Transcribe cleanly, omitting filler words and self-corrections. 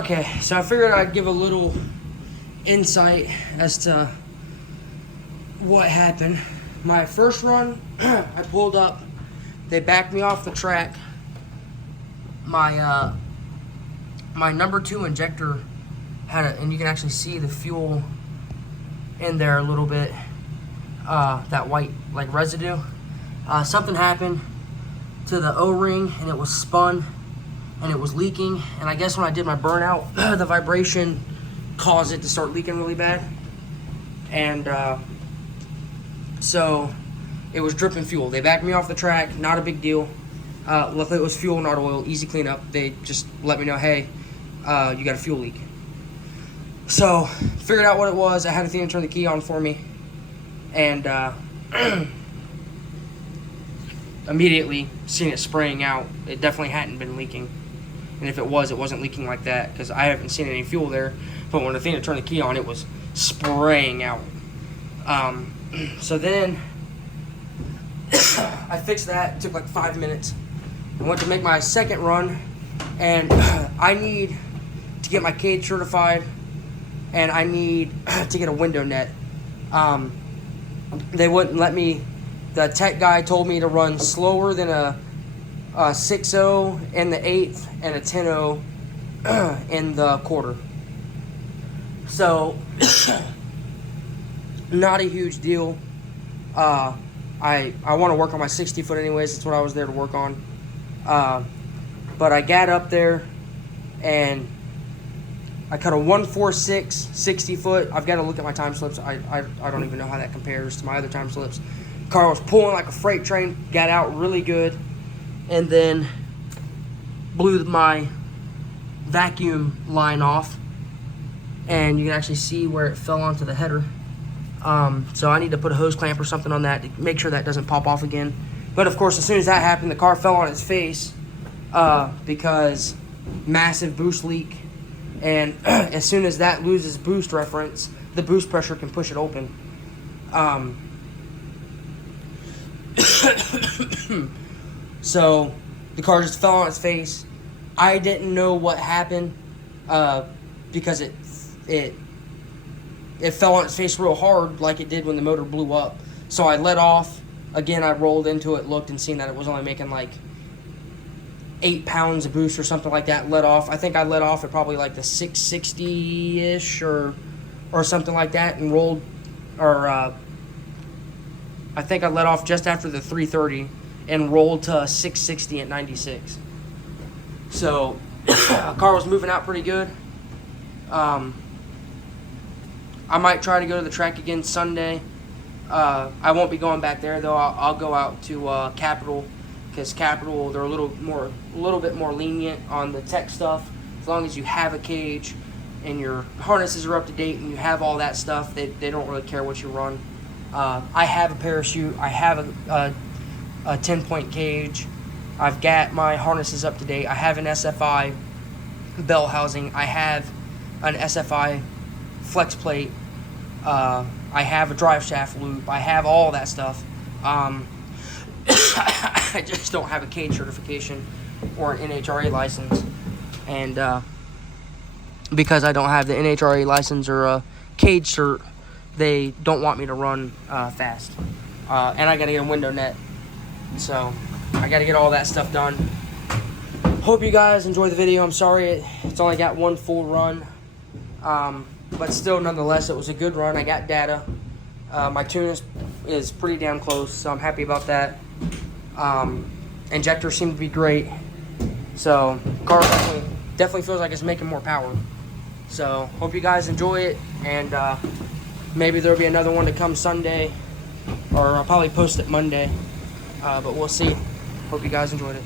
Okay, so I figured I'd give a little insight as to what happened. My first run, I pulled up, they backed me off the track. My my number 2 injector had a, and you can actually see the fuel in there a little bit, that white like residue. Something happened to the O-ring and it was spun and it was leaking, and I guess when I did my burnout, the vibration caused it to start leaking really bad, and so it was dripping fuel. They backed me off the track, not a big deal. Luckily it was fuel, not oil, easy cleanup. They just let me know, hey, you got a fuel leak. So figured out what it was. I had Athena turn the key on for me, and immediately seen it spraying out. It definitely hadn't been leaking, and if it was, it wasn't leaking like that because I haven't seen any fuel there. But when Athena turned the key on, it was spraying out. So then I fixed that. It took like 5 minutes. I went to make my second run, and I need to get my cage certified, and I need to get a window net. They wouldn't let me. The tech guy told me to run slower than a 6.0 in the 1/8 and a 10.0 in the quarter. So, not a huge deal. I want to work on my 60 foot anyways. That's what I was there to work on. But I got up there and I cut a 1:46 60 foot. I've got to look at my time slips. I don't even know how that compares to my other time slips. Car was pulling like a freight train. Got out really good, and then blew my vacuum line off, and you can actually see where it fell onto the header. So I need to put a hose clamp or something on that to make sure that doesn't pop off again. But of course, as soon as that happened, the car fell on its face because massive boost leak. And as soon as that loses boost reference, the boost pressure can push it open. So the car just fell on its face. I didn't know what happened because it fell on its face real hard like it did when the motor blew up. So I let off. Again, I rolled into it, looked, and seen that it was only making like 8 pounds of boost or something like that. Let off. I think I let off at probably like the 660-ish or something like that, and rolled, or I think I let off just after the 330 and rolled to 660 at 96. So the car was moving out pretty good. I might try to go to the track again Sunday. I won't be going back there though. I'll go out to Capital, because Capital, they're a little bit more lenient on the tech stuff. As long as you have a cage and your harnesses are up to date and you have all that stuff, they don't really care what you run. I have a parachute. I have a 10-point cage. I've got my harnesses up to date. I have an SFI bell housing. I have an SFI flex plate. I have a drive shaft loop. I have all that stuff. I just don't have a cage certification or an NHRA license. And because I don't have the NHRA license or a cage cert, they don't want me to run fast. And I got to get a window net. So I got to get all that stuff done. Hope you guys enjoy the video. I'm sorry it's only got one full run. But still, nonetheless, it was a good run. I got data. My tune is pretty damn close, so I'm happy about that. Injector seemed to be great. So car definitely feels like it's making more power. So hope you guys enjoy it, and maybe there'll be another one to come Sunday, or I'll probably post it Monday. But we'll see. Hope you guys enjoyed it.